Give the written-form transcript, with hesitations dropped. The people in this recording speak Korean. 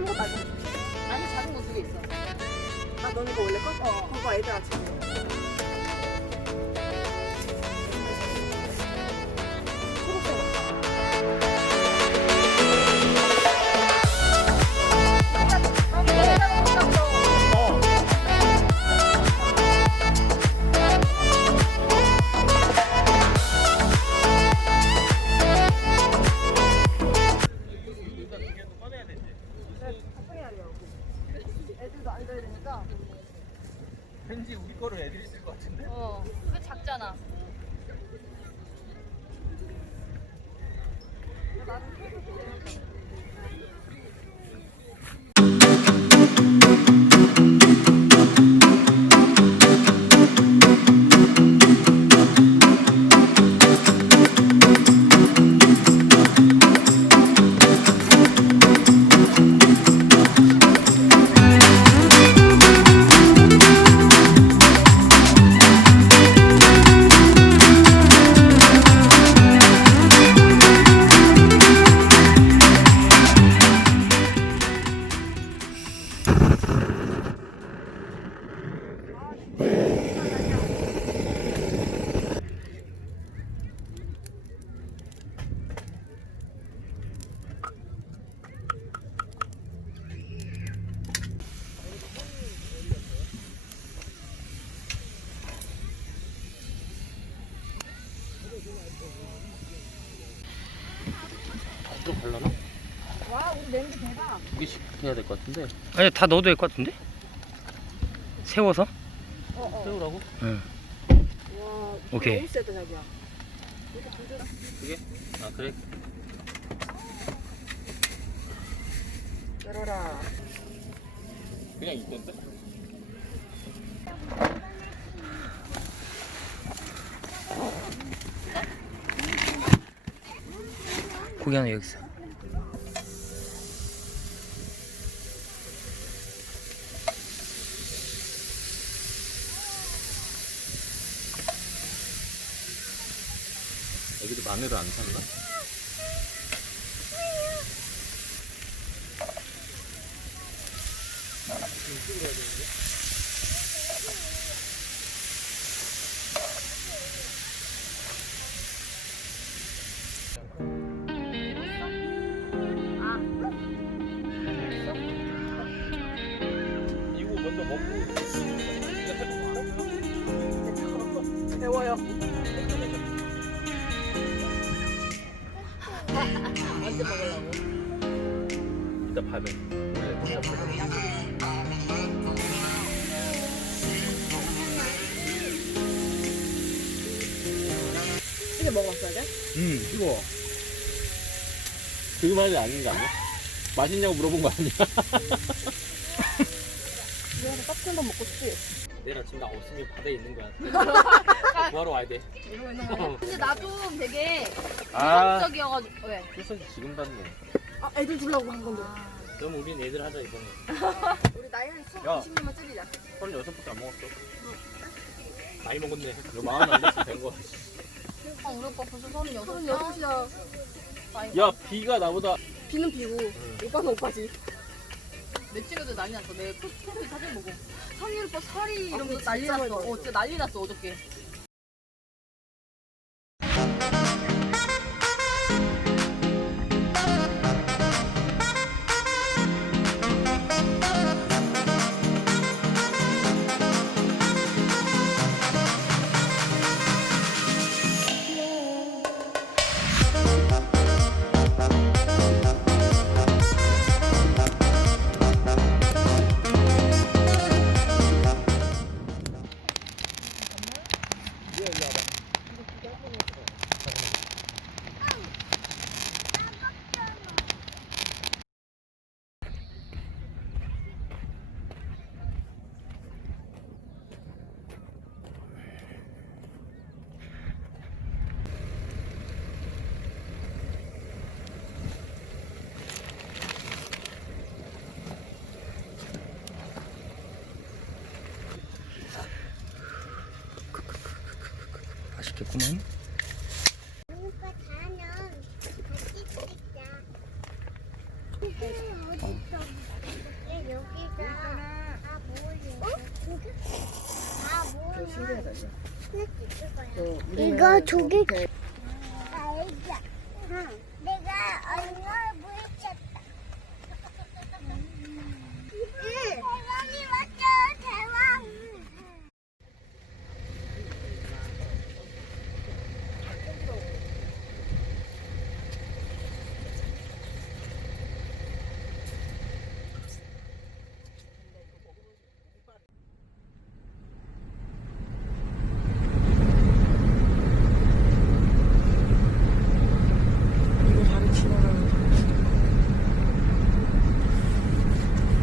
아무것도 안 해. 아니 작은 거 두 개 있어. 아 너는 이거 원래 거? 그거 애들 아침에. 애들도 앉아야 되니까. 왠지 우리 거를 애들이 쓸 것 같은데? 왜 작잖아. 나는 케이크 좋아해. 좀 발라나? 와 우리 냄비 대박. 두 개씩 해야 될 것 같은데? 아니 다 넣어도 될 것 같은데? 세워서? 세우라고? 응. 와 오케이. 너무 세다 자기야. 이거 부드러. 두 개? 아 그래? 열어라. 그냥 이건데? 고기 하나 여기 있어. 애기들 마늘을 안 샀나? 이거 먼저 먹고 배워요. 언제 먹으려고? 이따 밤에 원래 이따 밤에 이제 먹었어야 돼? 이거 그 말이 아닌 거 아니야? 맛있냐고 물어본 거 아니야? 그래서 깍지 한번 먹고 싶지. 내일 아침 나 없으면 바다에 있는 거야. 구하러 와야 돼. 이러고 있는 거야. 근데 나 좀 되게 아, 이성적이어가지고 왜? 그래서 지금 봤네. 아 애들 주려고 한 건데. 그럼 우린 애들 하자 이번에. 우리 나이 한 야. 20년만 줄이자. 36밖에 안 먹었어. 많이 먹었네. 너 마흔 안 됐으면 된 거. 아 우리 오빠 벌써 36이야. 36이야. 야, 비가 나보다. 비는 비고 오빠는 오빠지. 내 친구들 난리 났어. 내 프로필 사진 보고 상일 오빠 살이 이러면서 진짜 난리 났어. 많이 진짜 난리 났어 어저께. 맛있겠구만. 오빠 가면 같이 찍자. 어딨어? 이거 조개